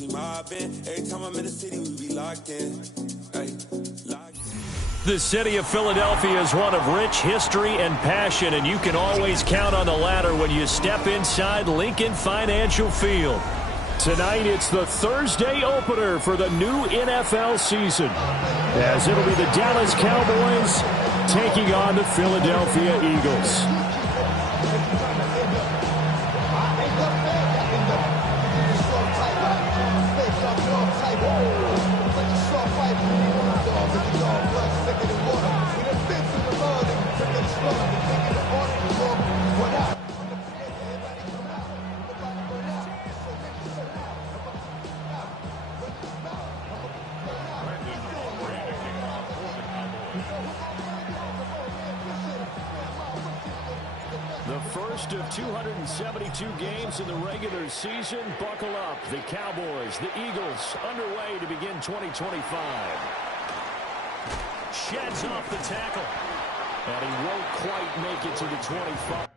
we mobbing. Every time I'm in the city, we be locked in. Hey, locked in. The city of Philadelphia is one of rich history and passion, and you can always count on the latter when you step inside Lincoln Financial Field. Tonight, it's the Thursday opener for the new NFL season, as it'll be the Dallas Cowboys taking on the Philadelphia Eagles. The first of 272 games in the regular season. Buckle up. The Cowboys, the Eagles, underway to begin 2025. Sheds off the tackle. And he won't quite make it to the 25.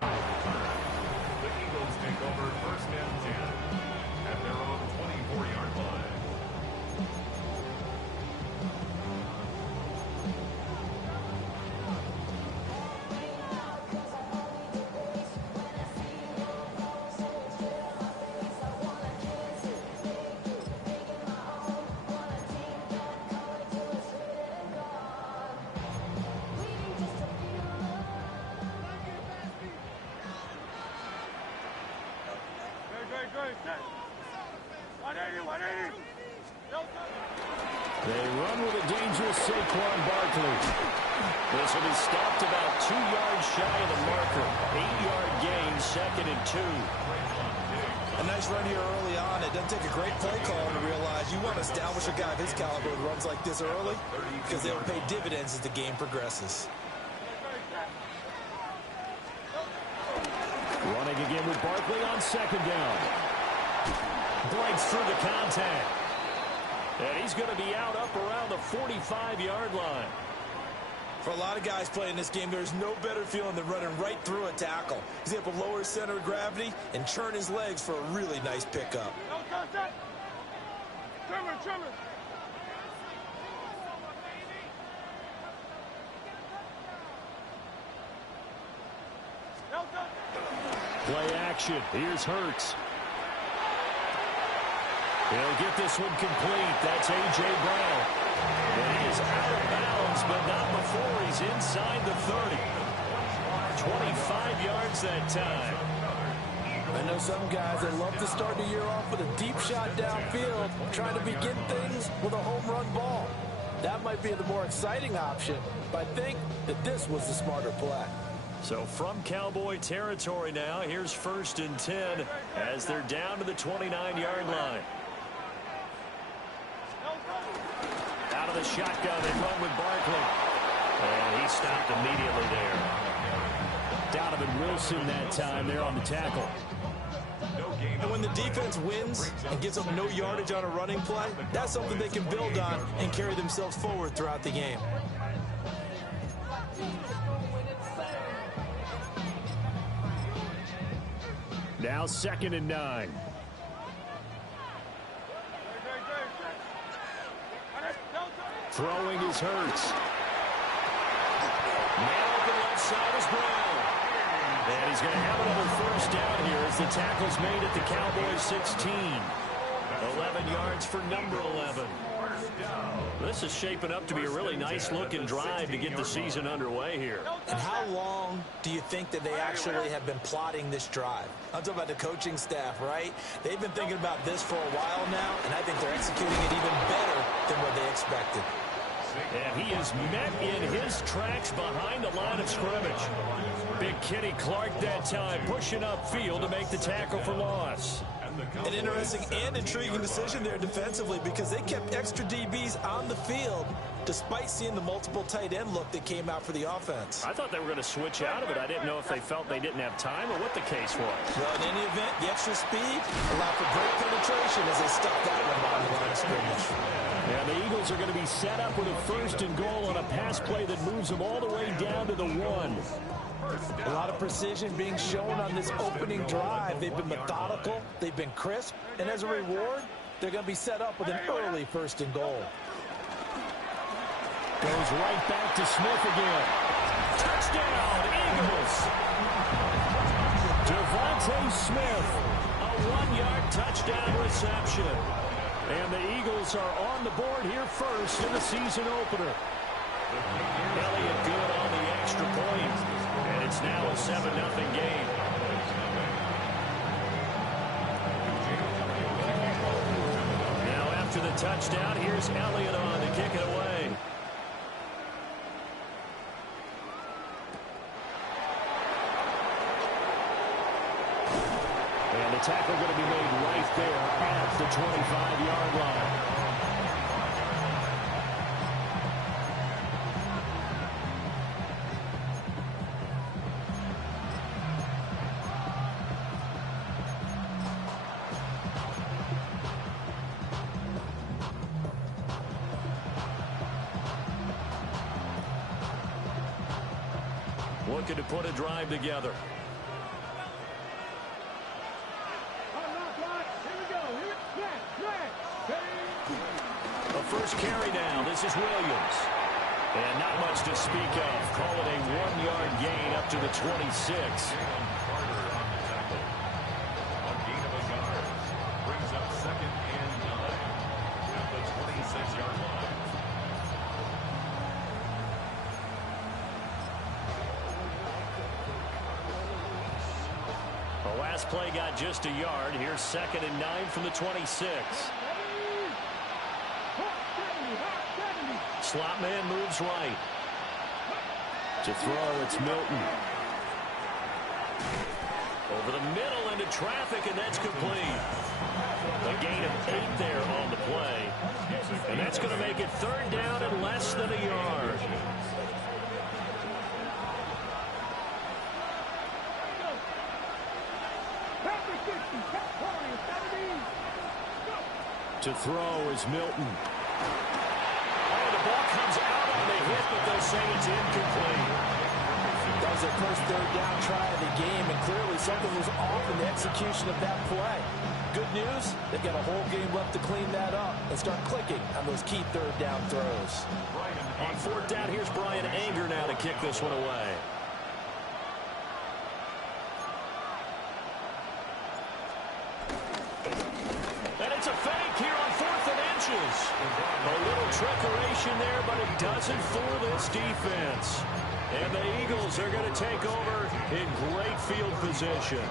The Eagles take over first and 10 at their own 24-yard line. They run with a dangerous Saquon Barkley. This will be stopped about 2 yards shy of the marker. 8-yard gain, 2nd and 2. A nice run here early on. It doesn't take a great play call to realize you want to establish a guy of his caliber who runs like this early, because they will pay dividends as the game progresses. Running again with Barkley on 2nd down. Breaks through the contact. And he's going to be out up around the 45-yard line. For a lot of guys playing this game, there's no better feeling than running right through a tackle. He's able to lower his center of gravity and turn his legs for a really nice pickup. Play action. Here's Hurts. He'll get this one complete. That's A.J. Brown. And he is out of bounds, but not before he's inside the 30. 25 yards that time. I know some guys that love to start the year off with a deep shot downfield, trying to begin things with a home run ball. That might be the more exciting option, but I think that this was the smarter play. So from Cowboy territory now, here's 1st and 10 as they're down to the 29-yard line. Out of the shotgun, they run with Barkley. And he stopped immediately there. Donovan Wilson that time there on the tackle. And when the defense wins and gives up no yardage on a running play, that's something they can build on and carry themselves forward throughout the game. Now 2nd and 9. Throwing is Hurts. Man open left side is Brown. And he's going to have another 1st down here as the tackle's made at the Cowboys 16. 11 yards for number 11. This is shaping up to be a really nice-looking drive to get the season underway here. And how long do you think that they actually have been plotting this drive? I'm talking about the coaching staff, right? They've been thinking about this for a while now, and I think they're executing it even better than what they expected. And he is met in his tracks behind the line of scrimmage. Big Kenny Clark that time pushing upfield to make the tackle for loss. An interesting and intriguing decision there defensively because they kept extra DBs on the field despite seeing the multiple tight end look that came out for the offense. I thought they were going to switch out of it. I didn't know if they felt they didn't have time or what the case was. Well, in any event, the extra speed allowed for great penetration as they stuck that one behind the line of scrimmage. And the Eagles are going to be set up with a 1st and goal on a pass play that moves them all the way down to the 1. A lot of precision being shown on this opening drive. They've been methodical, they've been crisp, and as a reward, they're going to be set up with an early 1st and goal. Goes right back to Smith again. Touchdown, Eagles! Devontae Smith, a 1-yard touchdown reception. And the Eagles are on the board here first in the season opener. Elliott good on the extra point. And it's now a 7-0 game. Now after the touchdown, here's Elliott on to kick it away. And the tackle going to be made right there at the 25-yard line. Looking to put a drive together. A first carry now. This is Williams. And not much to speak of. Call it a 1-yard gain up to the 26. A gain of a yard brings up 2nd and 9 at the 26-yard line. The last play got just a yard. Here's 2nd and 9 from the 26. Slot man moves right. To throw, it's Milton. Over the middle into traffic, and that's complete. A gain of 8 there on the play. And that's going to make it 3rd down and less than a yard. To throw is Milton. Oh, the ball comes out on the hit, but they'll say it's incomplete. That was their first 3rd down try of the game, and clearly something was off in the execution of that play. Good news, they've got a whole game left to clean that up and start clicking on those key 3rd down throws. On 4th down, here's Brian Anger now to kick this one away. And it's a fake here on 4th and inches. A little trickeration there, but it doesn't fool this defense. And the Eagles are going to take over in great field position.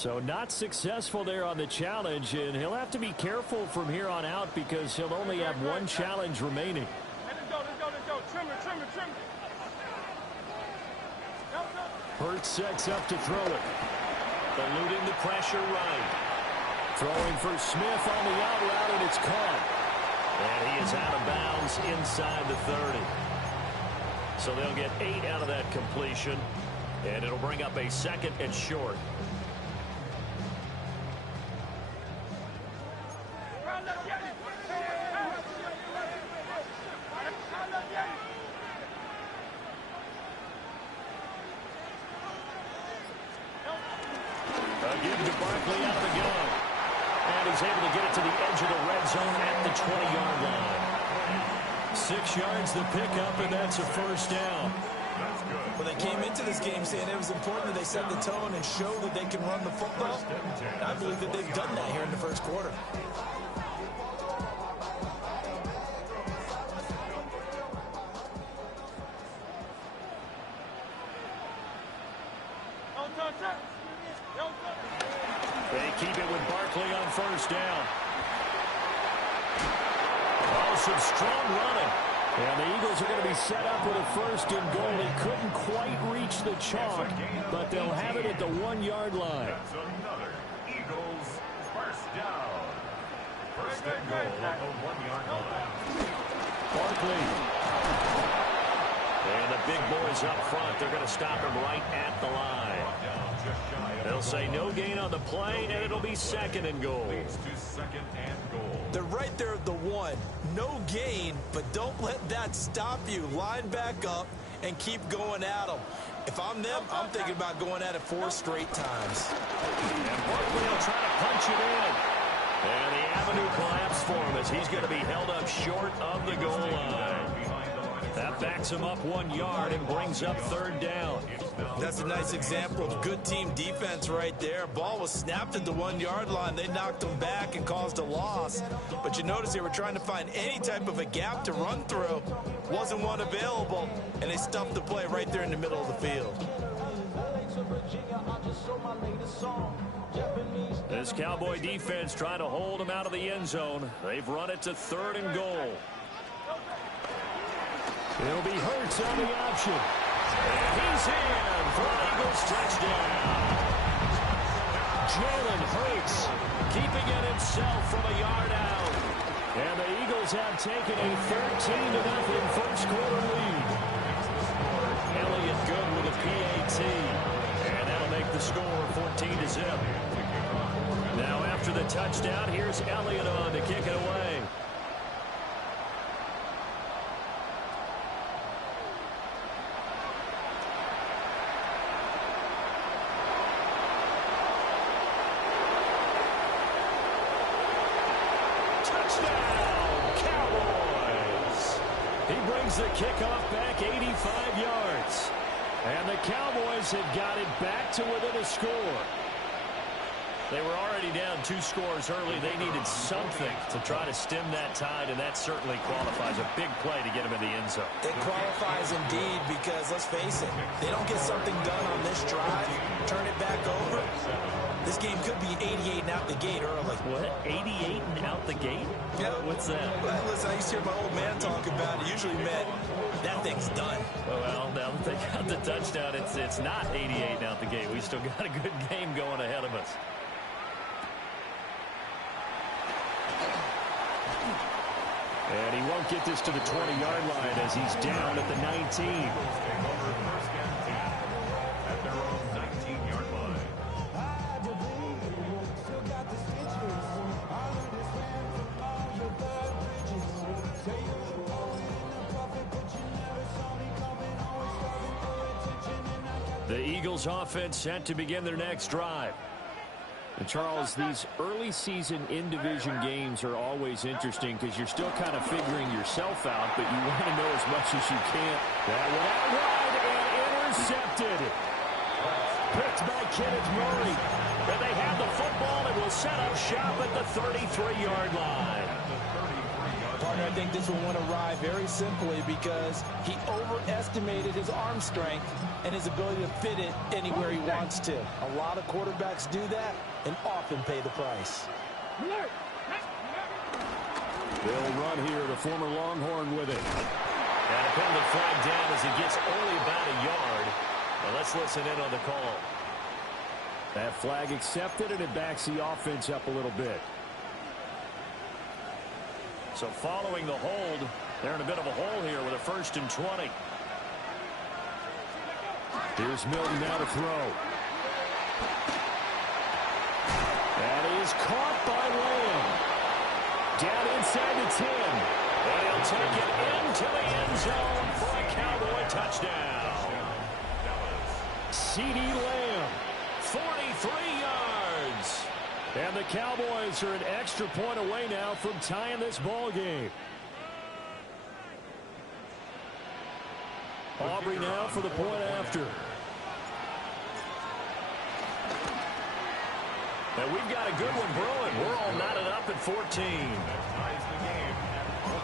So not successful there on the challenge, and he'll have to be careful from here on out because he'll only have one challenge remaining. Let's go. Trim it. Hurts sets up to throw it. Eluding the pressure right. Throwing for Smith on the out route, and it's caught. And he is out of bounds inside the 30. So they'll get 8 out of that completion, and it'll bring up a 2nd and short. Give to Barkley out of the gun. And he's able to get it to the edge of the red zone at the 20-yard line. 6 yards the pickup, and that's a first down. That's good. Well, they came into this game saying it was important that they set the tone and show that they can run the football. And I believe that they've done that here in the first quarter. They keep it with Barkley on first down. Oh, some strong running. And the Eagles are going to be set up with a 1st and goal. He couldn't quite reach the chalk, but they'll have it at the 1-yard line. That's another Eagles first down. First and goal at the 1-yard line. Barkley. And the big boys up front. They're going to stop him right at the line. They'll say no gain on the play, and it'll be 2nd and goal. Leads to 2nd and goal. They're right there at the 1. No gain, but don't let that stop you. Line back up and keep going at them. If I'm them, I'm thinking about going at it 4 straight times. And Barkley will try to punch it in. And the avenue collapsed for him as he's going to be held up short of the goal line. That backs him up 1 yard and brings up 3rd down. That's a nice example of good team defense right there. Ball was snapped at the 1-yard line. They knocked him back and caused a loss. But you notice they were trying to find any type of a gap to run through. Wasn't one available, and they stuffed the play right there in the middle of the field. This Cowboy defense trying to hold him out of the end zone. They've run it to 3rd and goal. It'll be Hurts on the option. And he's in for an Eagles touchdown. Jalen Hurts keeping it himself from a yard out. And the Eagles have taken a 13-0 first quarter lead. Elliott good with a PAT. And that'll make the score 14-0. Now after the touchdown, here's Elliott on to kick it away. The kickoff back 85 yards. And the Cowboys have got it back to within a score. They were already down 2 scores early. They needed something to try to stem that tide, and that certainly qualifies. A big play to get them in the end zone. It qualifies indeed because, let's face it, they don't get something done on this drive, turn it back over. This game could be 88 and out the gate early. What? 88 and out the gate? Yeah. What's that? Well, listen, I used to hear my old man talk about it. Usually meant that thing's done. Well, now that they got the touchdown, it's not 88 and out the gate. We still got a good game going ahead of us. And he won't get this to the 20-yard line as he's down at the 19. First and 10 at their own 19-yard line. The Eagles offense set to begin their next drive. And Charles, these early season in-division games are always interesting because you're still kind of figuring yourself out, but you want to know as much as you can. That went out wide and intercepted. Picked by Kenneth Murray. And they have the football and will set up shop at the 33-yard line. partner, I think this one went awry very simply because he overestimated his arm strength and his ability to fit it anywhere he wants to. A lot of quarterbacks do that and often pay the price. They'll run here, the former Longhorn with it. And a penalty flag down as he gets only about a yard. Well, let's listen in on the call. That flag accepted, and it backs the offense up a little bit. So following the hold, they're in a bit of a hole here with a 1st and 20. Here's Milton now to throw. That is caught by Lamb. Down inside the 10. And he'll take it into the end zone for a Cowboy touchdown. C.D. Lamb, 43 yards. And the Cowboys are an extra point away now from tying this ball game. Aubrey now for the point after. And we've got a good one brewing. We're all knotted up at 14. That ties the game at 14.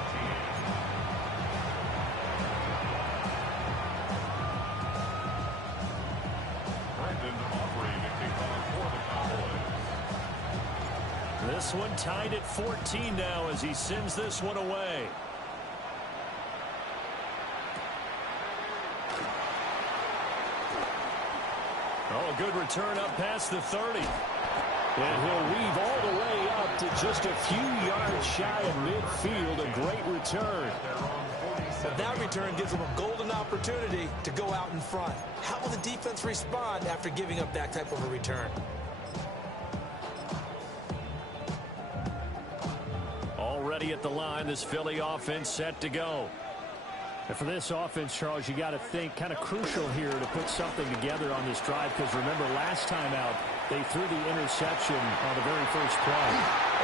Brandon Aubrey to kick off for the Cowboys. This one tied at 14 now as he sends this one away. Oh, a good return up past the 30. And he'll weave all the way up to just a few yards shy of midfield. A great return. But that return gives them a golden opportunity to go out in front. How will the defense respond after giving up that type of a return? Already at the line, this Philly offense set to go. And for this offense, Charles, you got to think kind of crucial here to put something together on this drive, because remember last time out they threw the interception on the very first play.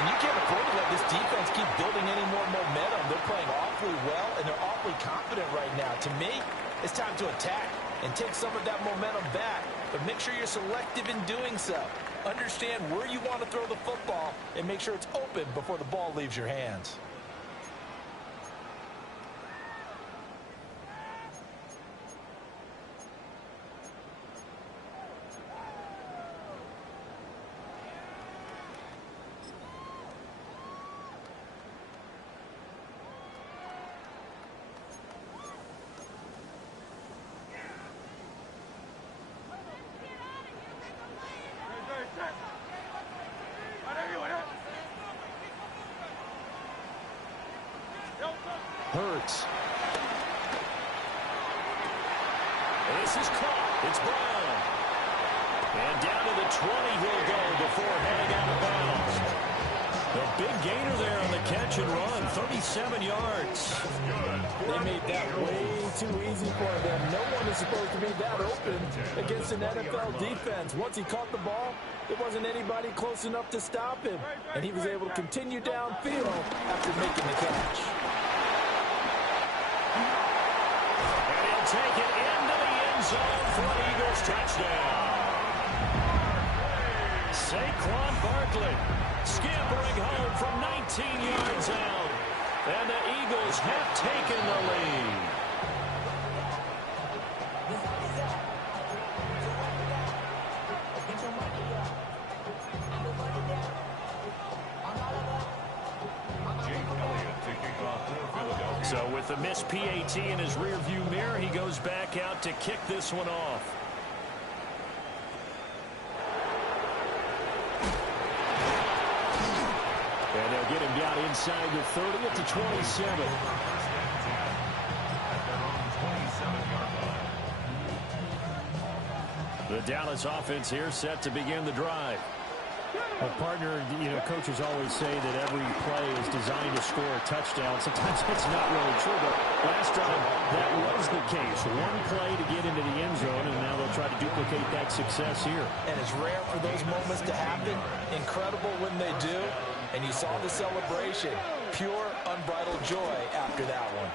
And you can't afford to let this defense keep building any more momentum. They're playing awfully well and they're awfully confident right now. To me, it's time to attack and take some of that momentum back, but make sure you're selective in doing so. Understand where you want to throw the football and make sure it's open before the ball leaves your hands. Hurts. This is caught. It's Brown. And down to the 20 he'll go before heading out of bounds. The big gainer there on the catch and run, 37 yards. They made that way too easy for them. No one is supposed to be that open against an NFL defense. Once he caught the ball, there wasn't anybody close enough to stop him. And he was able to continue downfield after making the catch. Take it into the end zone for an Eagles touchdown. Saquon Barkley scampering home from 19 yards out. And the Eagles have taken the lead. So with the missed PAT in his rearview mirror, he goes back out to kick this one off. And they'll get him down inside the 30 at the 27. The Dallas offense here set to begin the drive. Well, partner, coaches always say that every play is designed to score a touchdown. Sometimes that's not really true, but last time that was the case. One play to get into the end zone, and now they'll try to duplicate that success here. And it's rare for those moments to happen. Incredible when they do. And you saw the celebration. Pure, unbridled joy after that one.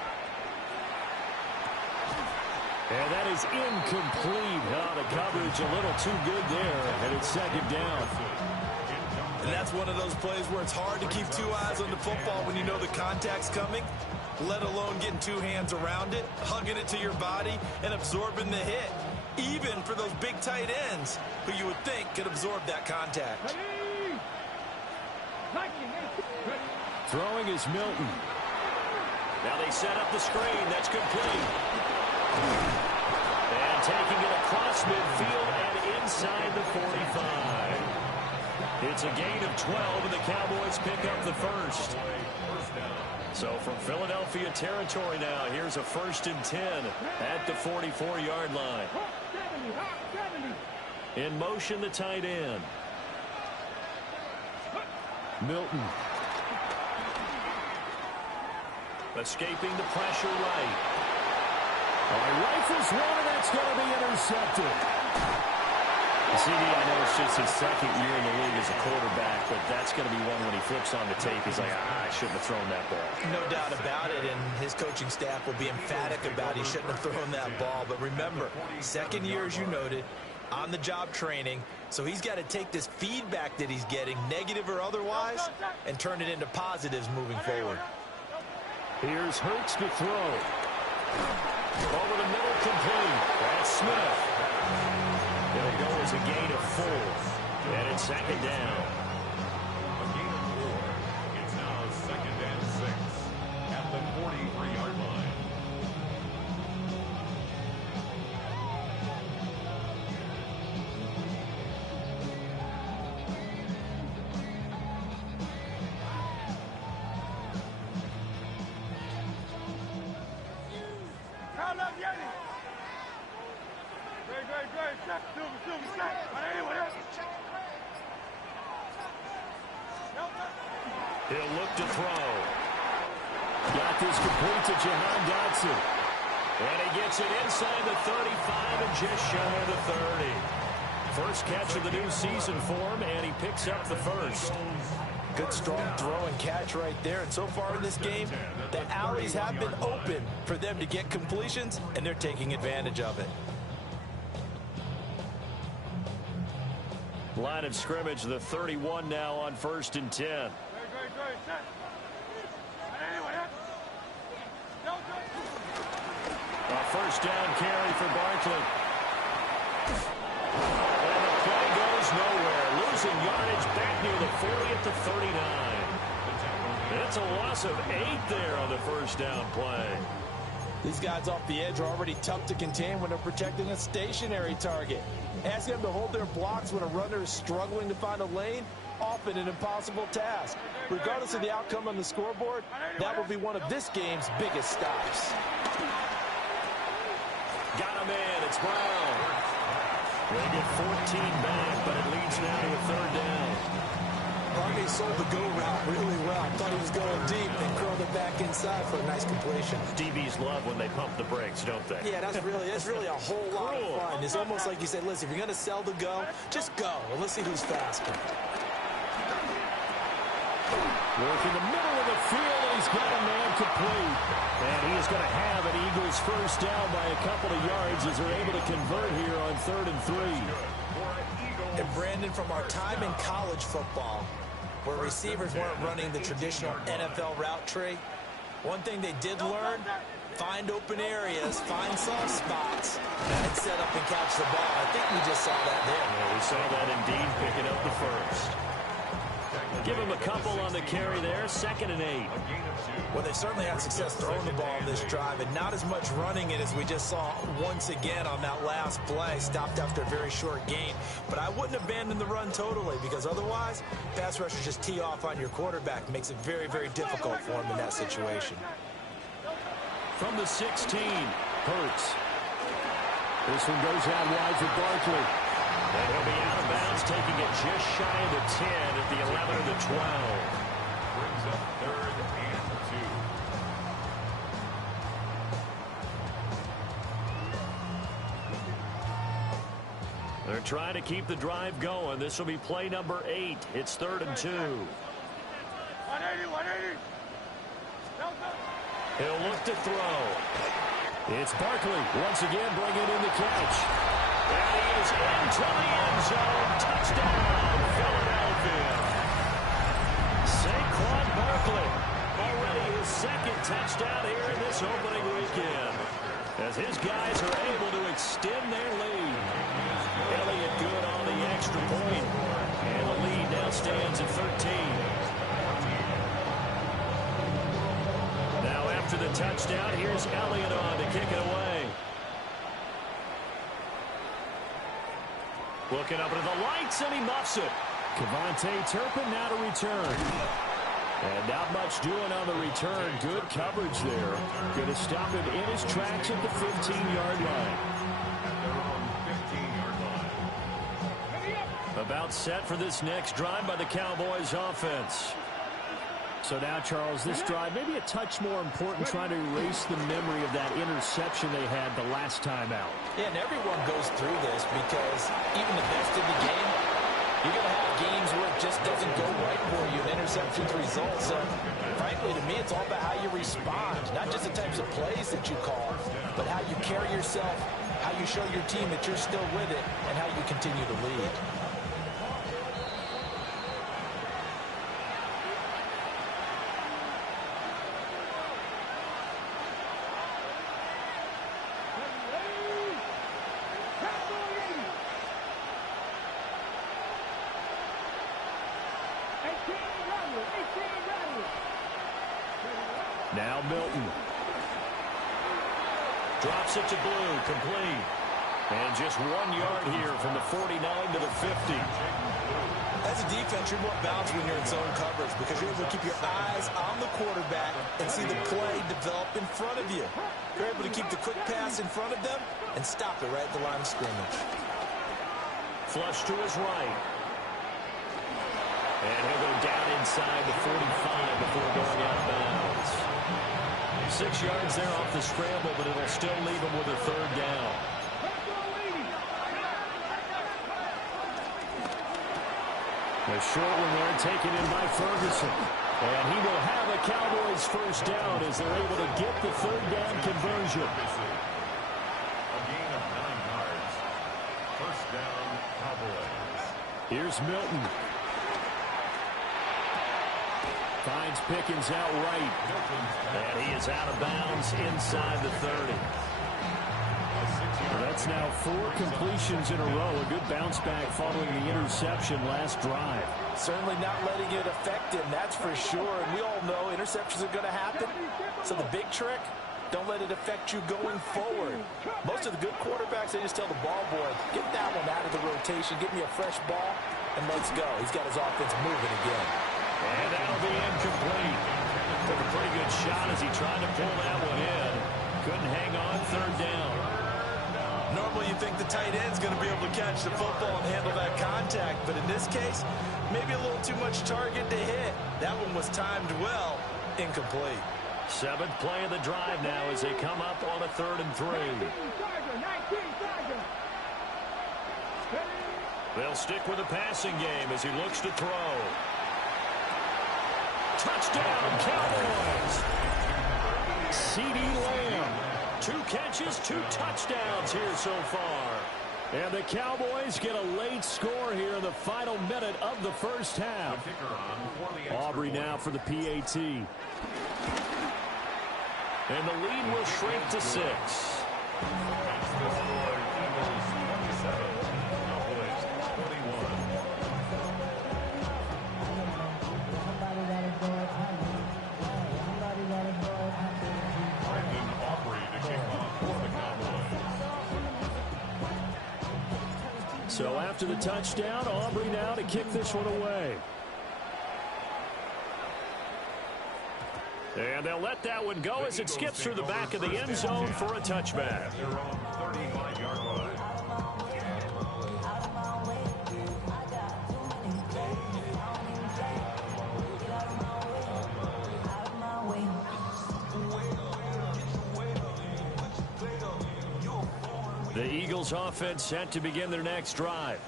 And that is incomplete. Oh, the coverage a little too good there, and it's second down. And that's one of those plays where it's hard to keep two eyes on the football when you know the contact's coming, let alone getting two hands around it, hugging it to your body, and absorbing the hit, even for those big tight ends who you would think could absorb that contact. Throwing is Milton. Now they set up the screen. That's complete. And taking it across midfield and inside the 45. It's a gain of 12, and the Cowboys pick up the first. So from Philadelphia territory now, here's a 1st and 10 at the 44-yard line. In motion, the tight end. Milton. Escaping the pressure right. Rifles one, and that's going to be intercepted. CD, I know it's just his second year in the league as a quarterback, but that's going to be one when he flips on the tape. He's like, I shouldn't have thrown that ball. No doubt about it, and his coaching staff will be emphatic about he shouldn't have thrown that ball. But remember, second year, as you noted, on-the-job training, so he's got to take this feedback that he's getting, negative or otherwise, and turn it into positives moving forward. Here's Hurts to throw. Over the middle, complete. That's Smith. It'll go as a gain of 4. And it's 2nd down. A gain of 4. It's now 2nd and 6 at the 43-yard line. He'll look to throw. Got this complete to Jahan Dotson. And he gets it inside the 35 and just shy of the 30. First catch of the new season for him, and he picks up the first. Good, strong throw and catch right there. And so far in this game, the alleys have been open for them to get completions, and they're taking advantage of it. Line of scrimmage, the 31 now on 1st and 10. A first down carry for Barkley. And the play goes nowhere. Losing yardage back near the 40 at the 39. It's a loss of 8 there on the first down play. These guys off the edge are already tough to contain when they're protecting a stationary target. Asking them to hold their blocks when a runner is struggling to find a lane, often an impossible task. Regardless of the outcome on the scoreboard, that will be one of this game's biggest stops. Got him in. It's Brown. They get 14 back, but it leads now to a 3rd down. Barkley sold the go route really well. Thought he was going deep and curled it back inside for a nice completion. DBs love when they pump the brakes, don't they? Yeah, that's really a whole lot of fun. It's almost like you said, listen, if you're going to sell the go, just go. And let's see who's faster. Work in the middle of the field, and he's got a man complete. And he is going to have an Eagles first down by a couple of yards as they're able to convert here on 3rd and 3. And Brandon, from our time in college football, where receivers weren't running the traditional NFL route tree, one thing they did learn, find open areas, find soft spots, and set up and catch the ball. I think we just saw that there. Yeah, we saw that indeed, picking up the first. Give him a couple on the carry there, 2nd and 8. Well, they certainly had success throwing the ball on this drive, and not as much running it as we just saw once again on that last play, stopped after a very short gain. But I wouldn't abandon the run totally, because otherwise, pass rushers just tee off on your quarterback. Makes it very, very difficult for him in that situation. From the 16, Hurts. This one goes out wide for Barkley. And he'll be out of bounds, taking it just shy of the 10 at the 11 or the 12. Brings up 3rd and 2. They're trying to keep the drive going. This will be play number 8. It's 3rd and 2. 180, 180. He'll look to throw. It's Barkley once again bringing in the catch. And he is into the end zone. Touchdown, Philadelphia. Barkley. Already his second touchdown here in this opening weekend, as his guys are able to extend their lead. Elliott good on the extra point, and the lead now stands at 13. Now after the touchdown, here's Elliott on to kick it away. Looking up into the lights, and he muffs it. Kevontae Turpin now to return. And not much doing on the return. Good coverage there. Going to stop him in his tracks at the 15-yard line. About set for this next drive by the Cowboys offense. So now, Charles, this drive maybe a touch more important, trying to erase the memory of that interception they had the last time out. Yeah, and everyone goes through this because even the best in the game, you're going to have games where it just doesn't go right for you, and interceptions result. So, frankly, to me, it's all about how you respond, not just the types of plays that you call, but how you carry yourself, how you show your team that you're still with it, and how you continue to lead. Now Milton. Drops it to Blue, complete. And just 1 yard here from the 49 to the 50. As a defense, you're more balanced when you're in zone coverage because you're able to keep your eyes on the quarterback and see the play develop in front of you. You're able to keep the quick pass in front of them and stop it right at the line of scrimmage. Flush to his right. And he'll go down inside the 45 before going out of bounds. 6 yards there off the scramble, but it'll still leave him with a third down. A short one there taken in by Ferguson. And he will have a Cowboys first down as they're able to get the third down conversion. A gain of 9 yards. First down, Cowboys. Here's Milton. Finds Pickens out right. And he is out of bounds inside the 30. That's now 4 completions in a row. A good bounce back following the interception last drive. Certainly not letting it affect him, that's for sure. And we all know interceptions are going to happen. So the big trick, don't let it affect you going forward. Most of the good quarterbacks, they just tell the ball boy, get that one out of the rotation, give me a fresh ball, and let's go. He's got his offense moving again. And that'll be incomplete. Took a pretty good shot as he tried to pull that one in. Couldn't hang on, third down. Normally you think the tight end's going to be able to catch the football and handle that contact, but in this case, maybe a little too much target to hit. That one was timed well, incomplete. 7th play of the drive now as they come up on a 3rd and 3. They'll stick with the passing game as he looks to throw. Touchdown, Cowboys! CeeDee Lamb. 2 catches, 2 touchdowns here so far. And the Cowboys get a late score here in the final minute of the first half. Aubrey now for the PAT. And the lead will shrink to 6. So after the touchdown, Aubrey now to kick this one away. And they'll let that one go as it skips through the back of the end zone for a touchback. The Eagles offense set to begin their next drive.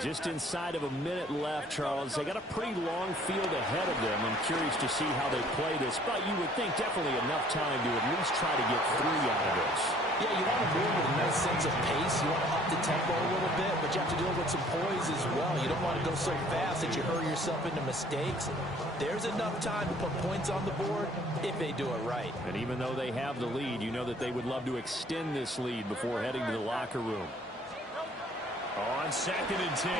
Just inside of a minute left, Charles. They got a pretty long field ahead of them. I'm curious to see how they play this, but you would think definitely enough time to at least try to get 3 out of this. Yeah, you want to move with a nice sense of pace. You want to up the tempo a little bit, but you have to deal with some poise as well. You don't want to go so fast that you hurry yourself into mistakes. There's enough time to put points on the board if they do it right. And even though they have the lead, you know that they would love to extend this lead before heading to the locker room. On 2nd and 10,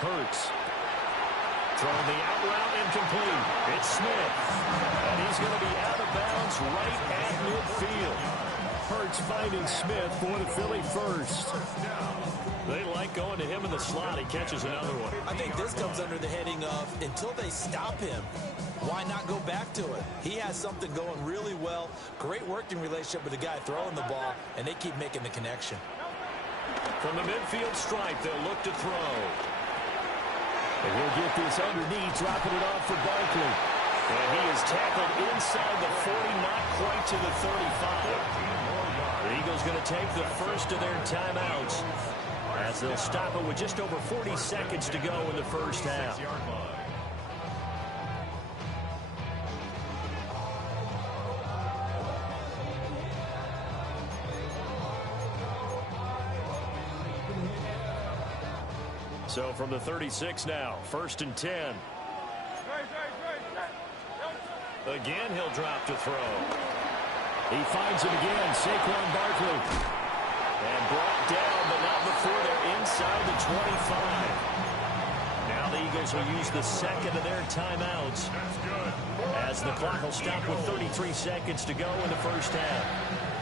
Hurts. Throwing the out route incomplete. It's Smith. And he's going to be out of bounds right at midfield. Hurts finding Smith for the Philly first. They like going to him in the slot. He catches another one. I think this comes under the heading of until they stop him, why not go back to it? He has something going really well. Great working relationship with the guy throwing the ball, and they keep making the connection. From the midfield stripe, they'll look to throw. And he'll get this underneath, dropping it off for Barkley. And he is tackled inside the 40, not quite to the 35. The Eagles going to take the first of their timeouts as they'll stop it with just over 40 seconds to go in the first half. So from the 36 now, 1st and 10. Again, he'll drop to throw. He finds him again, Saquon Barkley. And brought down, but not before they're inside the 25. Now the Eagles will use the second of their timeouts as the clock will stop with 33 seconds to go in the first half.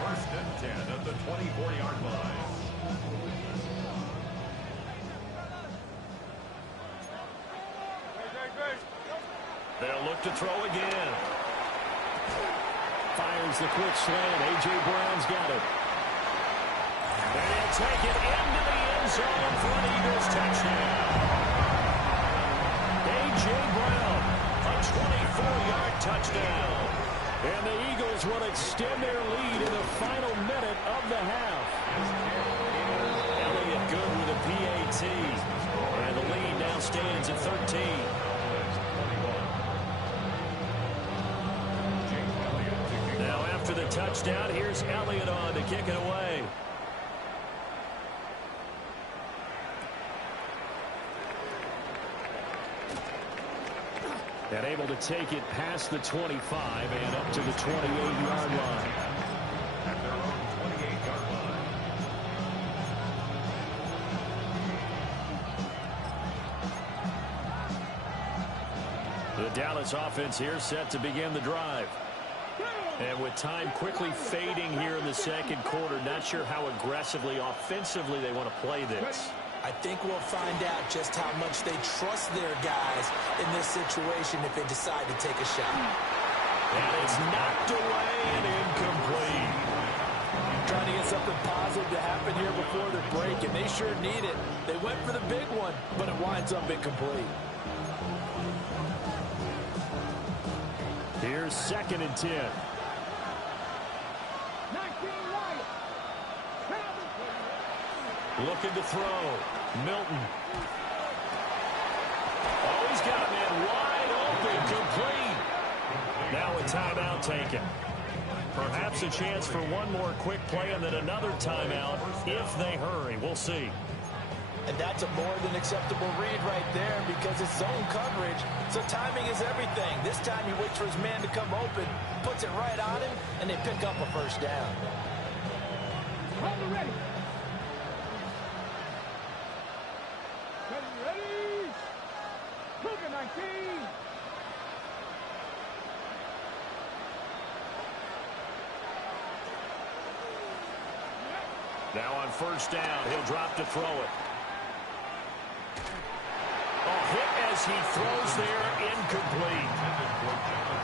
1st and 10 at the 24-yard line. They'll look to throw again. Fires the quick slant. A.J. Brown's got it. And he'll take it into the end zone for an Eagles touchdown. A.J. Brown, a 24-yard touchdown. And the Eagles will extend their lead in the final minute of the half. Elliott good with a PAT. And the lead now stands at 13. After the touchdown, here's Elliott on to kick it away. And able to take it past the 25 and up to the 28-yard line. At their own 28-yard line. The Dallas offense here set to begin the drive. And with time quickly fading here in the second quarter, not sure how aggressively, offensively they want to play this. I think we'll find out just how much they trust their guys in this situation if they decide to take a shot. And it's knocked away and incomplete. Trying to get something positive to happen here before the break, and they sure need it. They went for the big one, but it winds up incomplete. Here's 2nd and 10. Looking to throw. Milton. Oh, he's got a man wide open, complete. Now a timeout taken. Perhaps a chance for one more quick play and then another timeout if they hurry. We'll see. And that's a more than acceptable read right there because it's zone coverage, so timing is everything. This time he waits for his man to come open, puts it right on him, and they pick up a first down. Ready. Look at 19. Now on first down, he'll drop to throw it. Hit as he throws there, incomplete.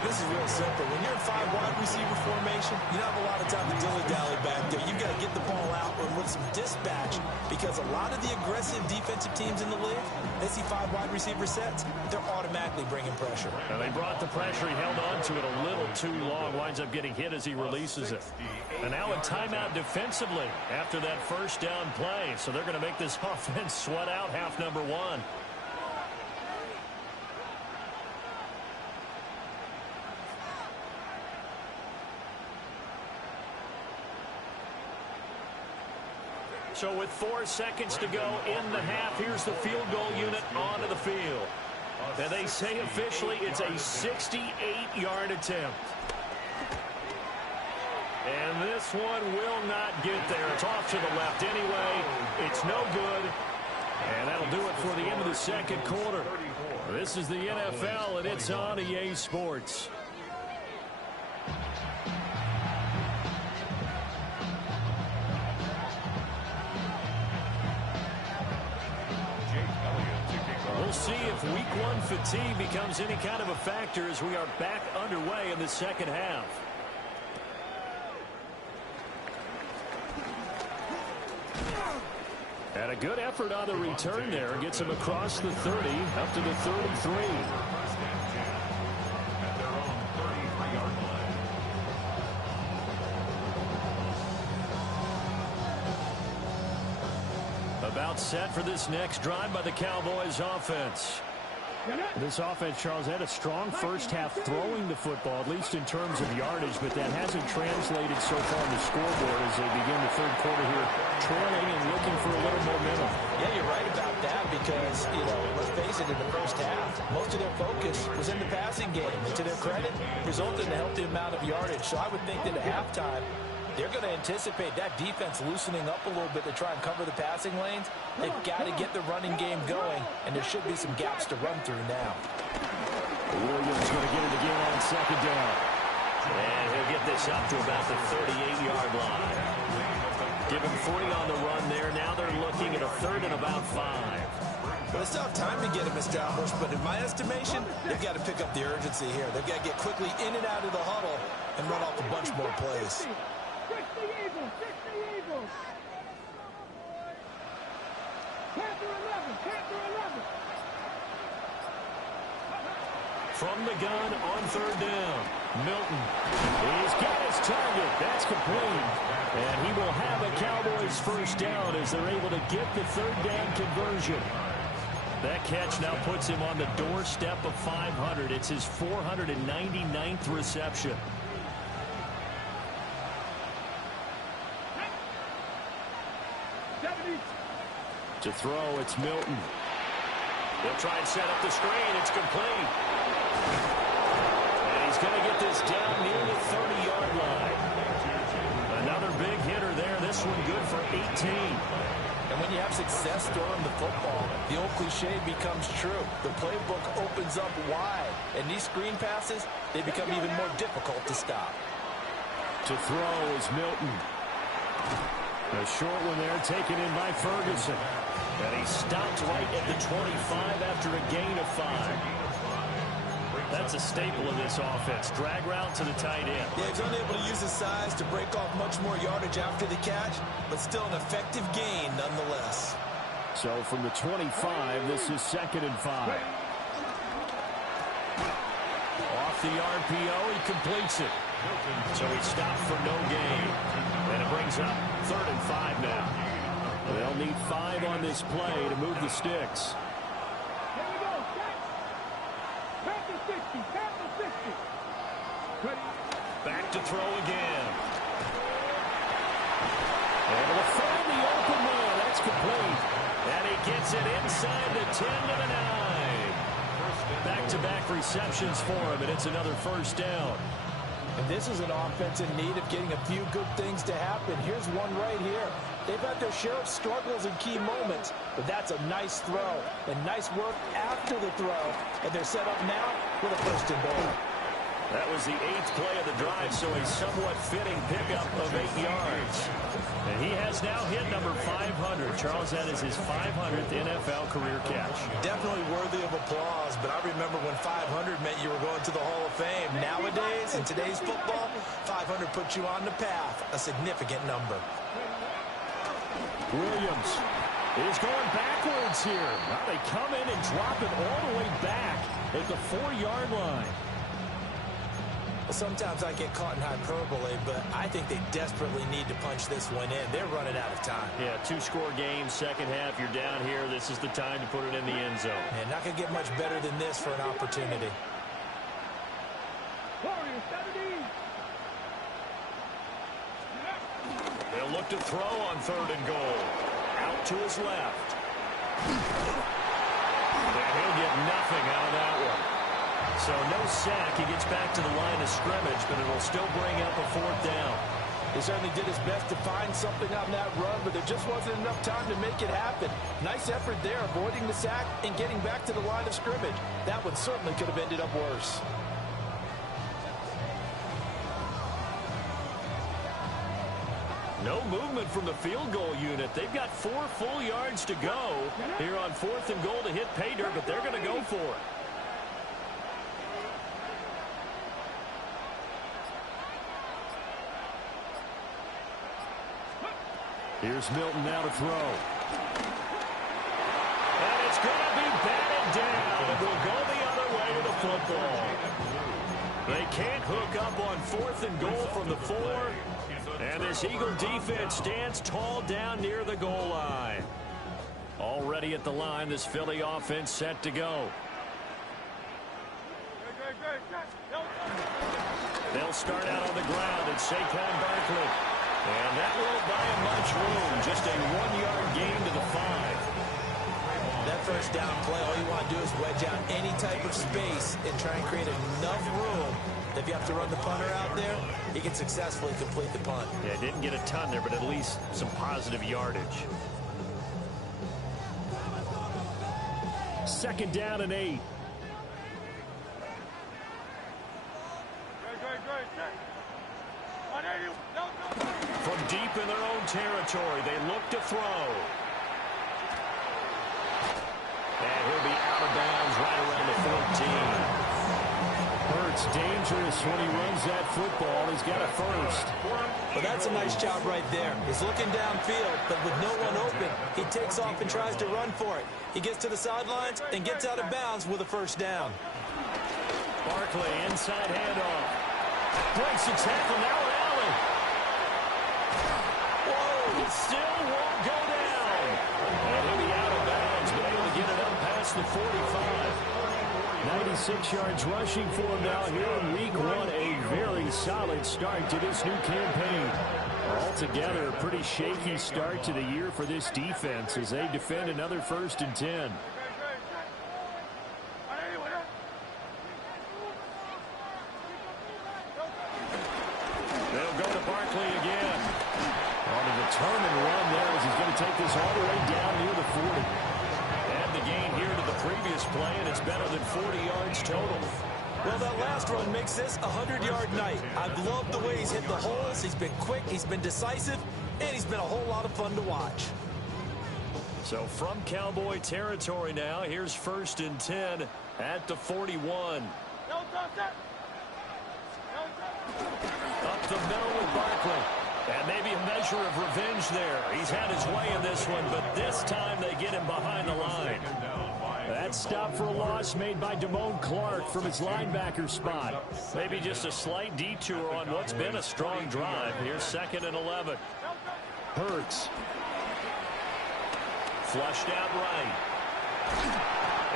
This is real simple. When you're in 5 wide receiver formation, you don't have a lot of time to dilly-dally back there. You've got to get the ball out with some dispatch because a lot of the aggressive defensive teams in the league, they see 5 wide receiver sets, they're automatically bringing pressure. And they brought the pressure. He held on to it a little too long. Winds up getting hit as he releases it. And now a timeout defensively after that first down play. So they're going to make this offense sweat out half number 1. So with 4 seconds to go in the half, here's the field goal unit onto the field. And they say officially it's a 68-yard attempt. And this one will not get there. It's off to the left anyway. It's no good. And that'll do it for the end of the second quarter. This is the NFL, and it's on EA Sports. We'll see if week 1 fatigue becomes any kind of a factor as we are back underway in the second half. And a good effort on the return there. Gets him across the 30, up to the 33. About set for this next drive by the Cowboys offense. This offense, Charles, had a strong first half throwing the football, at least in terms of yardage, but that hasn't translated so far on the scoreboard as they begin the third quarter here, trailing and looking for a little momentum. Yeah, you're right about that because, let's face it, in the first half, most of their focus was in the passing game. And to their credit, resulted in a healthy amount of yardage. So I would think that at halftime, they're going to anticipate that defense loosening up a little bit to try and cover the passing lanes. They've got to get the running game going, and there should be some gaps to run through now. Williams going to get it again on second down. And he'll get this up to about the 38-yard line. Give him 40 on the run there. Now they're looking at a third and about 5. Well, it's not time to get him established, but in my estimation, they've got to pick up the urgency here. They've got to get quickly in and out of the huddle and run off a bunch more plays. From the gun on third down, Milton. He's got his target. That's complete. And he will have a Cowboys first down as they're able to get the third down conversion. That catch now puts him on the doorstep of 500. It's his 499th reception. To throw, it's Milton. They'll try and set up the screen. It's complete. And he's going to get this down near the 30-yard line. Another big hitter there. This one good for 18. And when you have success throwing the football, the old cliche becomes true. The playbook opens up wide. And these screen passes, they become even more difficult to stop. To throw is Milton. A short one there taken in by Ferguson. And he stopped right at the 25 after a gain of 5. That's a staple of this offense. Drag route to the tight end. Yeah, he's unable to use his size to break off much more yardage after the catch, but still an effective gain nonetheless. So from the 25, this is 2nd and 5. Off the RPO, he completes it. So he stopped for no gain. And it brings up 3rd and 5 now. They'll need 5 on this play to move the sticks. Back to throw again. And will find the open man. That's complete. And he gets it inside the 10 to the 9. Back-to-back receptions for him, and it's another first down. And this is an offense in need of getting a few good things to happen. Here's one right here. They've had their share of struggles in key moments, but that's a nice throw and nice work after the throw. And they're set up now with a first and goal. That was the 8th play of the drive, so a somewhat fitting pickup of 8 yards. And he has now hit number 500. Charles, that is his 500th NFL career catch. Definitely worthy of applause, but I remember when 500 meant you were going to the Hall of Fame. Nowadays, in today's football, 500 puts you on the path, a significant number. Williams is going backwards here. Now they come in and drop it all the way back at the 4-yard line. Sometimes I get caught in hyperbole, but I think they desperately need to punch this one in. They're running out of time. Yeah, 2-score game, second half. You're down here. This is the time to put it in the end zone. And not going to get much better than this for an opportunity. They'll They'll look to throw on 3rd and goal. Out to his left. And he'll get nothing out of that one. So no sack. He gets back to the line of scrimmage, but it'll still bring up a 4th down. He certainly did his best to find something on that run, but there just wasn't enough time to make it happen. Nice effort there, avoiding the sack and getting back to the line of scrimmage. That one certainly could have ended up worse. No movement from the field goal unit. They've got 4 full yards to go here on 4th and goal to hit pay dirt, but they're going to go for it. Here's Milton now to throw. And it's going to be batted down. It will go the other way to the football. They can't hook up on 4th and goal from the 4. And this Eagle defense stands tall down near the goal line. Already at the line, this Philly offense set to go. They'll start out on the ground at Saquon Barkley. And that won't buy him much room. Just a 1-yard gain to the 5. That first down play, all you want to do is wedge out any type of space and try and create enough room. If you have to run the punter out there, he can successfully complete the punt. Yeah, didn't get a ton there, but at least some positive yardage. 2nd down and 8. From deep in their own territory, they look to throw. And he'll be out of bounds right around the 14. Hurts dangerous when he runs that football. He's got a first. Well, that's a nice job right there. He's looking downfield, but with no one open, he takes off and tries to run for it. He gets to the sidelines and gets out of bounds with a first down. Barkley, inside handoff. Breaks the tackle, now Allen. Whoa, it still won't go down. And he'll be out of bounds, but able to get it up past the 45. 96 yards rushing for him now here in week 1. A very solid start to this new campaign. Altogether, a pretty shaky start to the year for this defense as they defend another 1st and 10. They'll go to Barkley again. On a determined run there as he's going to take this all the way down near the 40. And the gain here to the previous play, and it's better than 40 yards total. Well, that last run makes this a 100-yard night. I've loved the way he's hit the holes. He's been quick, he's been decisive, and he's been a whole lot of fun to watch. So from Cowboy territory now, here's 1st and 10 at the 41. Up the middle with Barkley. And maybe a measure of revenge there. He's had his way in this one, but this time they get him behind the line. That stop for a loss made by Damone Clark from his linebacker spot. Maybe just a slight detour on what's been a strong drive. Here's 2nd and 11. Hurts. Flushed out right.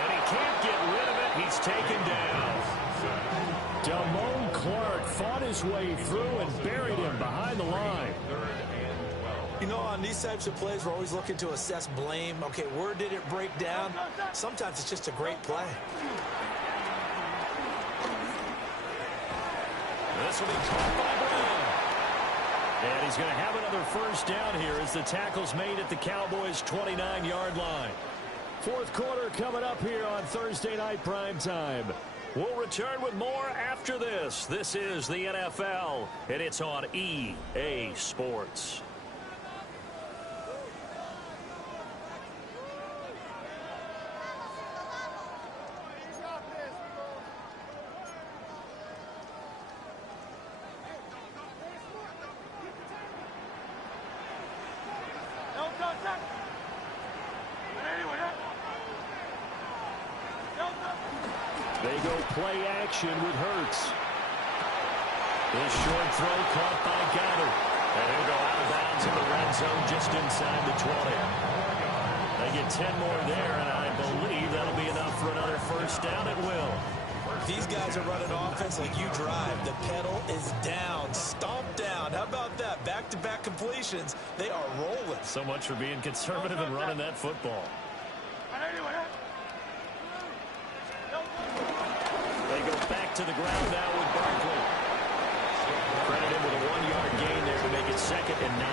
And he can't get rid of it. He's taken down. Damone Clark fought his way through and buried him behind the line. You know, on these types of plays, we're always looking to assess blame. Okay, where did it break down? Sometimes it's just a great play. This will be caught by Brown. And he's going to have another first down here as the tackle's made at the Cowboys' 29-yard line. 4th quarter coming up here on Thursday Night Primetime. We'll return with more after this. This is the NFL, and it's on EA Sports. They go play action with Hurts. This short throw caught by Goddard. And he'll go out of bounds in the red zone just inside the 20. They get 10 more there, and I believe that'll be enough for another first down. It will. These guys are running offense like you drive. The pedal is down, stomped down. How about that? Back back-to-back completions. They are rolling. So much for being conservative and running that football. They go back to the ground now with Barkley. Credit him with a 1-yard gain there to make it 2nd and 9.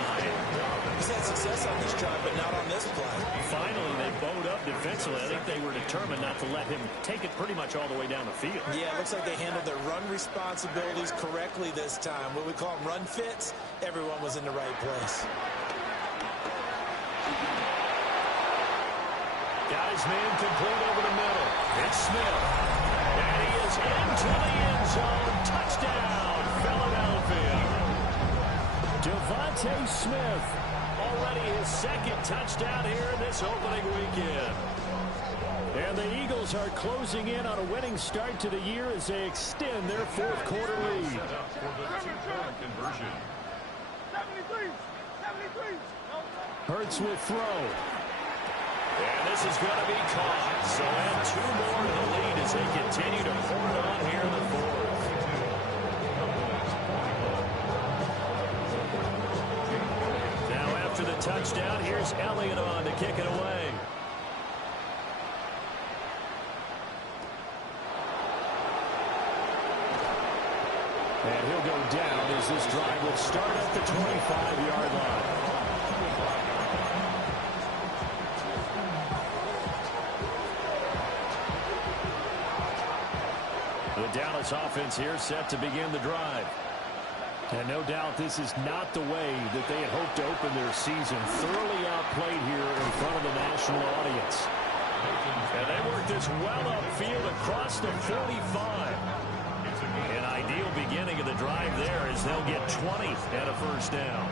He's had success on this drive, but not on this play. Finally, they bowed up defensively. I think they were determined not to let him take it pretty much all the way down the field. Yeah, it looks like they handled their run responsibilities correctly this time. What we call them run fits, everyone was in the right place. Got his man complete over the middle. It's Smith. And he is into the end zone. Touchdown, Philadelphia. Devontae Smith, already his 2nd touchdown here in this opening weekend. And the Eagles are closing in on a winning start to the year as they extend their 4th quarter lead. Set up for the 2-point conversion. 73. Hurts with throw. And this is going to be caught. So add 2 more to the lead as they continue to pour it on here in the 4th. Now after the touchdown, here's Elliott on to kick it away. And he'll go down as this drive will start at the 25-yard line. The Dallas offense here set to begin the drive. And no doubt this is not the way that they had hoped to open their season. Thoroughly outplayed here in front of the national audience. And they work this well upfield across the 45. An ideal beginning of the drive there as they'll get 20 and a 1st down.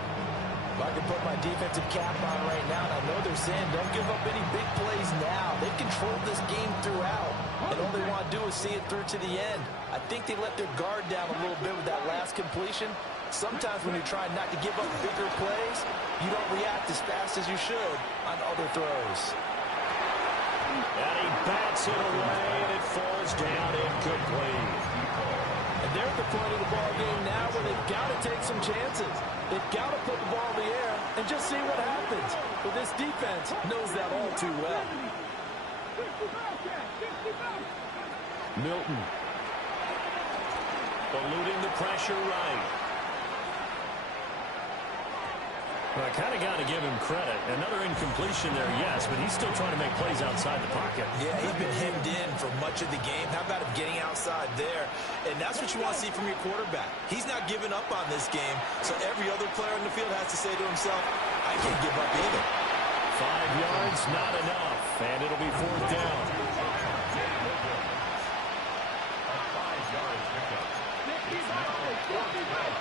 I can put my defensive cap on right now, and I know they're saying don't give up any big plays now. They've controlled this game throughout, and all they want to do is see it through to the end. I think they let their guard down a little bit with that last completion. Sometimes when you're trying not to give up bigger plays, you don't react as fast as you should on other throws. And he bats it away, and it falls down incomplete. And they're at the point of the ball game now where they've got to take some chances. They've got to put the ball in the air and just see what happens. But this defense knows that all too well. Milton. Eluding the pressure right. Well, I kind of got to give him credit. Another incompletion there, yes, but he's still trying to make plays outside the pocket. Yeah, he's been hemmed in for much of the game. How about him getting outside there? And that's what you want to see from your quarterback. He's not giving up on this game, so every other player in the field has to say to himself, I can't give up either. 5 yards, not enough, and it'll be 4th down. A 5-yard pickup. It's now 4th down.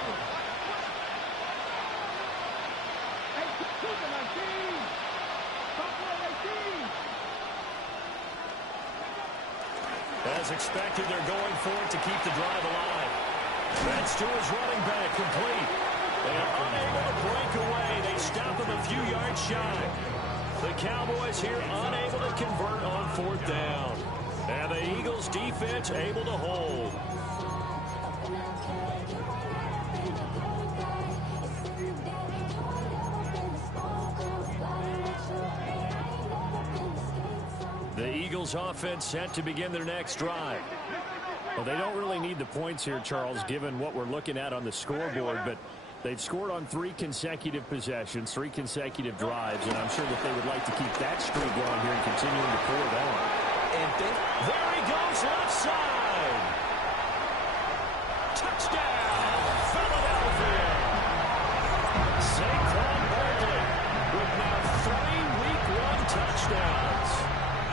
As expected, they're going for it to keep the drive alive. That's to his running back, complete. They are unable to break away. They stop him a few yards shy. The Cowboys here unable to convert on 4th down. And the Eagles defense able to hold. The Eagles offense set to begin their next drive. Well, they don't really need the points here, Charles, given what we're looking at on the scoreboard, but they've scored on 3 consecutive possessions, 3 consecutive drives, and I'm sure that they would like to keep that streak going here and continuing to pour it on. And there he goes, left side. Touchdown, Philadelphia. Saquon Barkley with now 3 Week 1 touchdowns.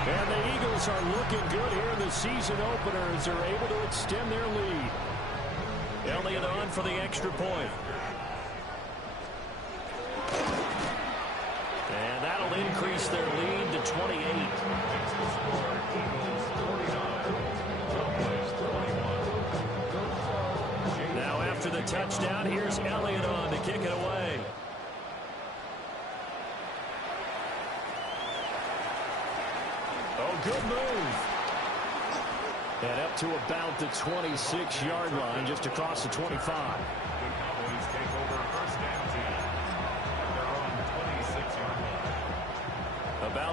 And the Eagles are looking good here in the season opener as they're able to extend their lead. Elliott on for the extra point. And that'll increase their lead to 28. Now after the touchdown, here's Elliott on to kick it away. Oh, good move. And up to about the 26-yard line, just across the 25. The Cowboys take over 1st and 10.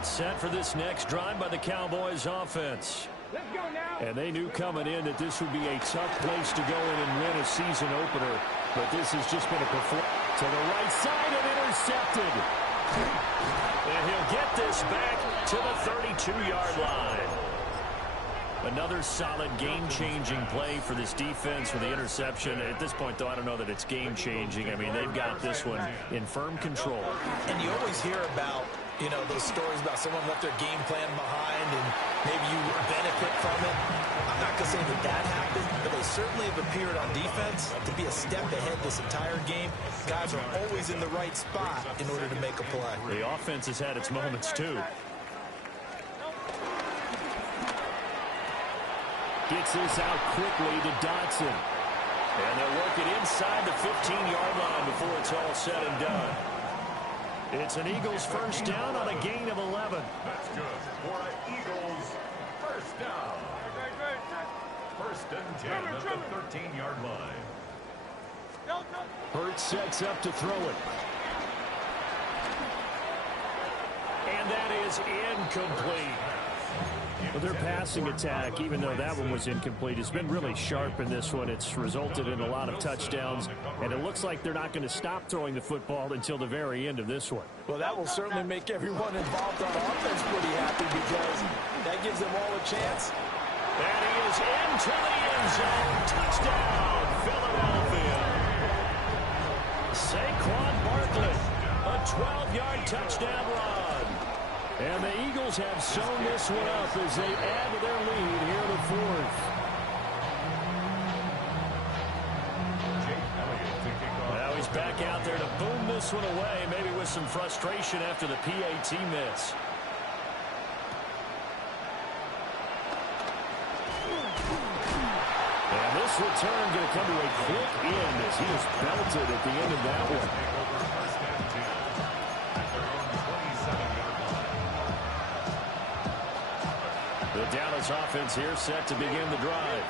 timeout set for this next drive by the Cowboys offense. Let's go now. And they knew coming in that this would be a tough place to go in and win a season opener. But this has just been a performance. To the right side and intercepted. And he'll get this back to the 32-yard line. Another solid game-changing play for this defense with the interception. At this point, though, I don't know that it's game-changing. I mean, they've got this one in firm control. And you always hear about, you know, those stories about someone left their game plan behind and maybe you benefit from it. I'm not going to say that that happened, but they certainly have appeared on defense to be a step ahead this entire game. Guys are always in the right spot in order to make a play. The offense has had its moments, too. Gets this out quickly to Dotson. And they'll work it inside the 15-yard line before it's all said and done. It's an Eagles first down on a gain of 11. That's good for an Eagles first down. First and 10 at the 13-yard line. Hurts sets up to throw it. And that is incomplete. Well, their passing attack, even though that one was incomplete, has been really sharp in this one. It's resulted in a lot of touchdowns, and it looks like they're not going to stop throwing the football until the very end of this one. Well, that will certainly make everyone involved on offense pretty happy because that gives them all a chance. And he is into the end zone. Touchdown, Philadelphia. Saquon Barkley, a 12-yard touchdown run. And the Eagles have sewn this one up as they add to their lead here in the fourth. Now he's back out there to boom this one away, maybe with some frustration after the PAT miss. And this return going to come to a quick end as he was belted at the end of that one. The Dallas offense here set to begin the drive.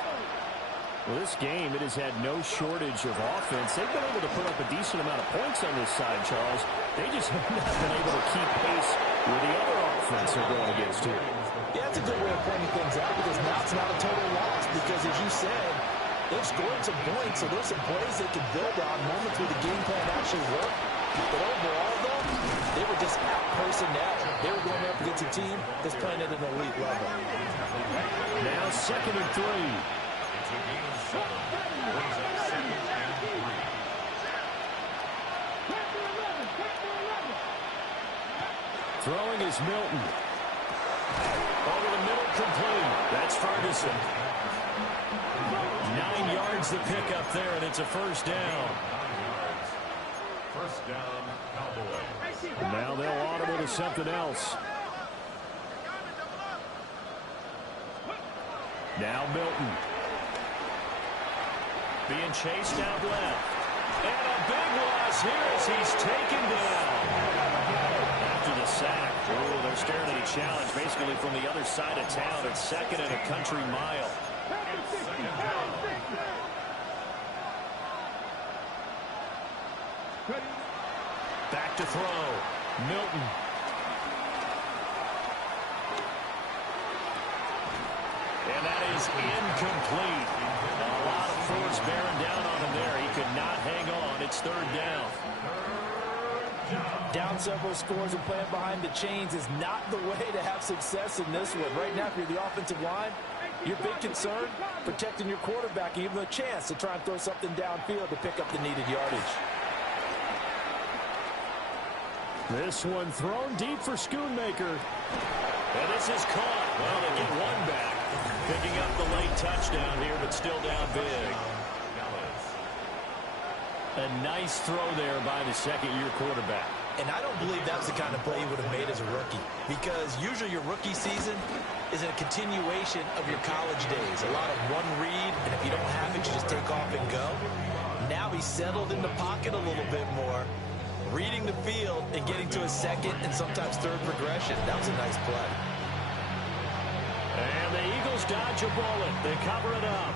Well, this game, it has had no shortage of offense. They've been able to put up a decent amount of points on this side, Charles. They just have not been able to keep pace with the other offense they're going against here. Yeah, that's a good way of pointing things out because now it's not a total loss because, as you said, they've scored some points, so there's some plays they can build on, moments where the game plan actually worked. But overall, though, they were just out personnel. They were going up against a team that's playing at an elite level. Now 2nd and 3. Throwing is Milton. Over the middle, complete. That's Ferguson. 9 yards the pick up there, and it's a first down. First down, Cowboys. Now they'll audible to something else. Now Milton. Being chased out left. And a big loss here as he's taken down. After the sack. Oh, they're staring at a challenge basically from the other side of town. It's 2nd and a country mile. Back to throw. Milton. And that is incomplete. A lot of force bearing down on him there. He could not hang on. It's 3rd down. Down several scores and playing behind the chains is not the way to have success in this one. Right now, if you're the offensive line, your big concern, protecting your quarterback, and give him a chance to try and throw something downfield to pick up the needed yardage. This one thrown deep for Schoonmaker. And this is caught. Well, they get one back. Picking up the late touchdown here, but still down big. A nice throw there by the second-year quarterback. And I don't believe that was the kind of play he would have made as a rookie. Because usually your rookie season is a continuation of your college days. A lot of one read, and if you don't have it, you just take off and go. Now he's settled in the pocket a little bit more, reading the field and getting to a second and sometimes third progression. That was a nice play. And the Eagles dodge a bullet. They cover it up.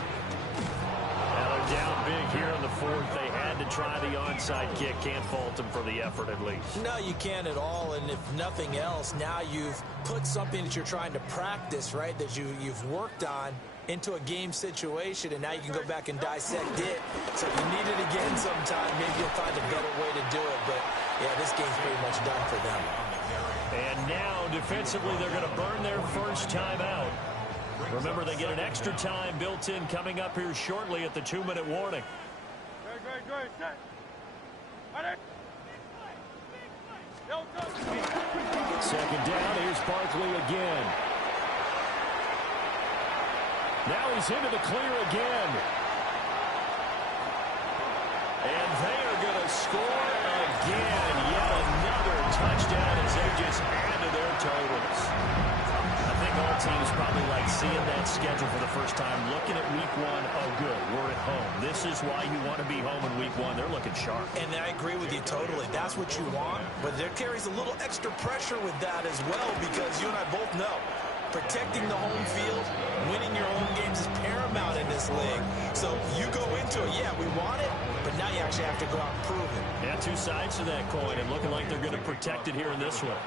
Now they're Down big here in the fourth. They had to try the onside kick. Can't fault them for the effort at least. No, you can't at all. And if nothing else, now you've put something that you're trying to practice, right, that you've worked on into a game situation, and now you can go back and dissect it. So if you need it again sometime, maybe you'll find a better way to do it. But, yeah, this game's pretty much done for them. And now, defensively, they're going to burn their first time out. Remember, they get an extra time built in coming up here shortly at the 2-minute warning. Good. Second down, here's Barkley again. Now he's into the clear again. And they are going to score again. Yet another touchdown as they just add to their totals. I think all teams probably like seeing that schedule for the first time, looking at week one. Oh, good, we're at home. This is why you want to be home in week one. They're looking sharp. And I agree with you totally. That's what you want. But there carries a little extra pressure with that as well, because you and I both know protecting the home field, winning your home games is paramount in this league. So you go into it, yeah, we want it, but now you actually have to go out and prove it. Yeah, two sides to that coin, and looking like they're going to protect it here in this one.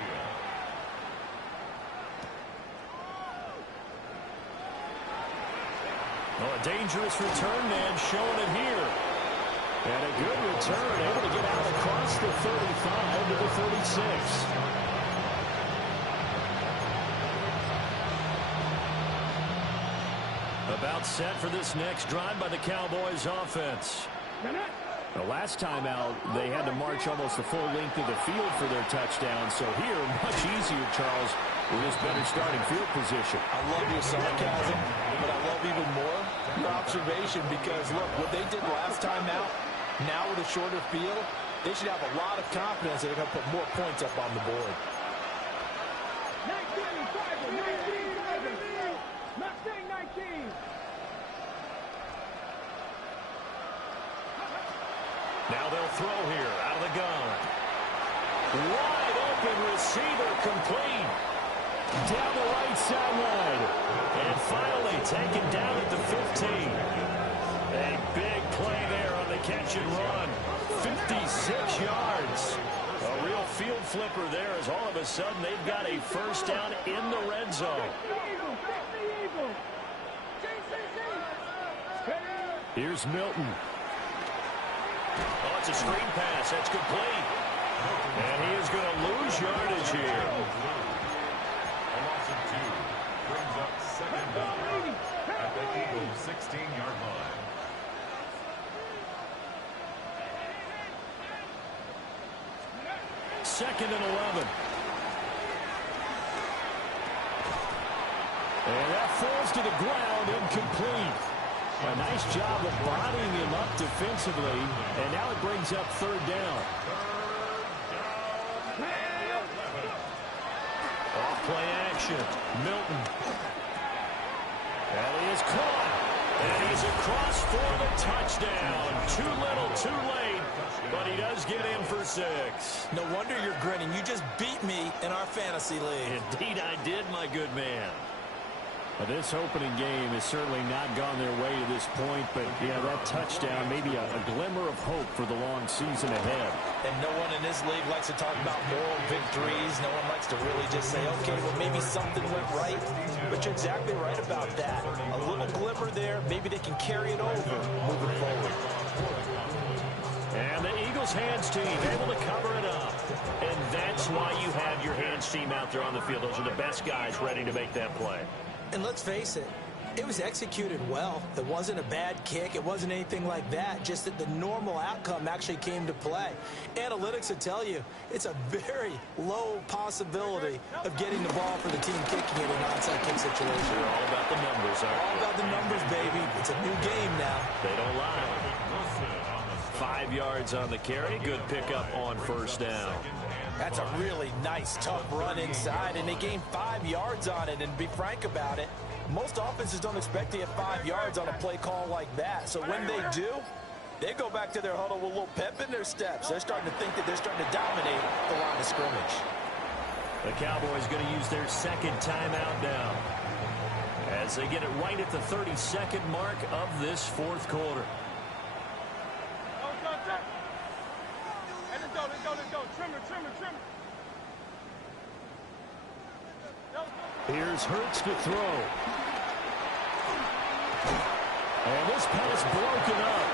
Oh, a dangerous return man showing it here. And a good return, able to get out across the 35 to the 36. About set for this next drive by the Cowboys offense. The last time out, they had to march almost the full length of the field for their touchdown. So here, much easier, Charles, with this better starting field position. I love your sarcasm, but I love even more your observation, because, look, what they did last time out, now with a shorter field, they should have a lot of confidence that they're going to put more points up on the board. Now they'll throw here out of the gun. Wide open receiver complete. Down the right sideline. And finally taken down at the 15. A big play there on the catch and run. 56 yards. A real field flipper there, as all of a sudden they've got a first down in the red zone. Here's Milton. Oh, it's a screen pass. That's complete. And he is going to lose yardage here. A loss of 2 brings up second down at the Eagles' 16-yard line. Second and 11. And that falls to the ground, incomplete. A nice job of bodying him up defensively, and now it brings up third down. Off play action, Milton. And he is caught, and he's across for the touchdown. Too little, too late, but he does get in for 6. No wonder you're grinning. You just beat me in our fantasy league. Indeed I did, my good man. This opening game has certainly not gone their way to this point, but, yeah, that touchdown, maybe a glimmer of hope for the long season ahead. And no one in this league likes to talk about moral victories. No one likes to really just say, okay, well, maybe something went right. But you're exactly right about that. A little glimmer there. Maybe they can carry it over moving forward. And the Eagles hands team able to cover it up. And that's why you have your hands team out there on the field. Those are the best guys ready to make that play. And let's face it, it was executed well. It wasn't a bad kick. It wasn't anything like that. Just that the normal outcome actually came to play. Analytics will tell you it's a very low possibility of getting the ball for the team kicking it in an onside kick situation. They're all about the numbers, aren't they? All about the numbers, baby. It's a new game now. They don't lie. 5 yards on the carry. Good pickup on first down. That's a really nice, tough run inside, and they gained 5 yards on it. And to be frank about it, most offenses don't expect to get 5 yards on a play call like that. So when they do, they go back to their huddle with a little pep in their steps. They're starting to think that they're starting to dominate the line of scrimmage. The Cowboys going to use their second timeout now as they get it right at the 32nd mark of this fourth quarter. Here's Hurts to throw. And this pass broken up.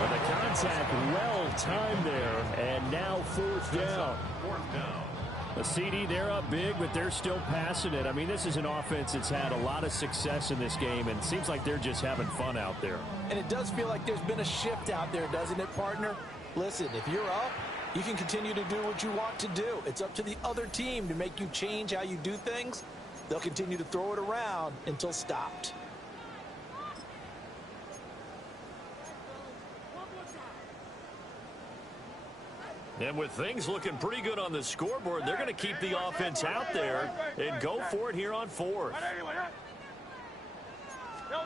And the contact well-timed there. And now fourth down. The CD, they're up big, but they're still passing it. I mean, this is an offense that's had a lot of success in this game, and it seems like they're just having fun out there. And it does feel like there's been a shift out there, doesn't it, partner? Listen, if you're up, you can continue to do what you want to do. It's up to the other team to make you change how you do things. They'll continue to throw it around until stopped. And with things looking pretty good on the scoreboard, they're going to keep the offense out there and go for it here on fourth. They'll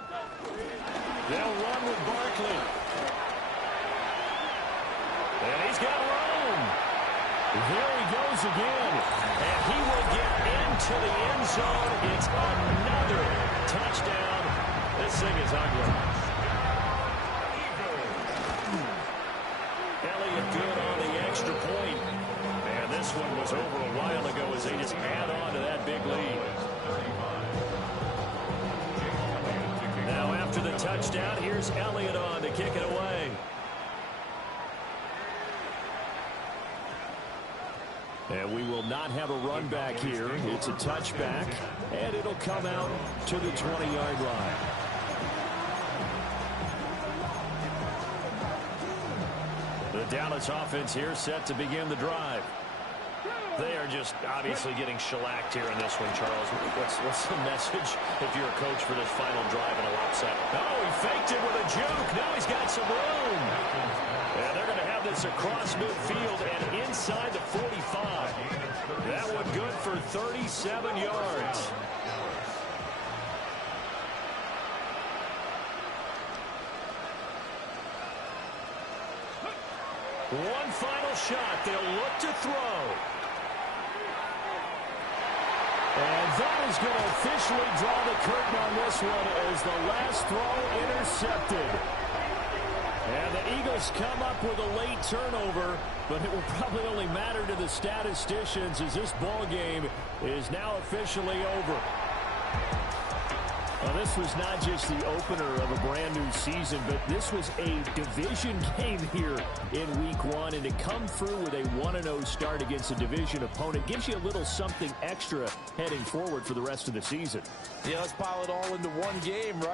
run with Barkley. And he's got room. There he goes again. And he will get into the end zone. It's another touchdown. This thing is ugly. Elliott good on the extra point. And this one was over a while ago as they just add on to that big lead. Now after the touchdown, here's Elliott on to kick it away. And we will not have a run back here. It's a touchback, and it'll come out to the 20-yard line. The Dallas offense here set to begin the drive. They are just obviously getting shellacked here in this one, Charles. What's the message if you're a coach for this final drive in a lopsided? Oh, he faked it with a juke. Now he's got some room. And they're going to have this across midfield and inside the 45. That one good for 37 yards. One final shot. They'll look to throw. And that is going to officially draw the curtain on this one as the last throw intercepted. And the Eagles come up with a late turnover, but it will probably only matter to the statisticians as this ball game is now officially over. Well, this was not just the opener of a brand new season, but this was a division game here in week one. And to come through with a 1-0 start against a division opponent gives you a little something extra heading forward for the rest of the season. Yeah, let's pile it all into one game, right?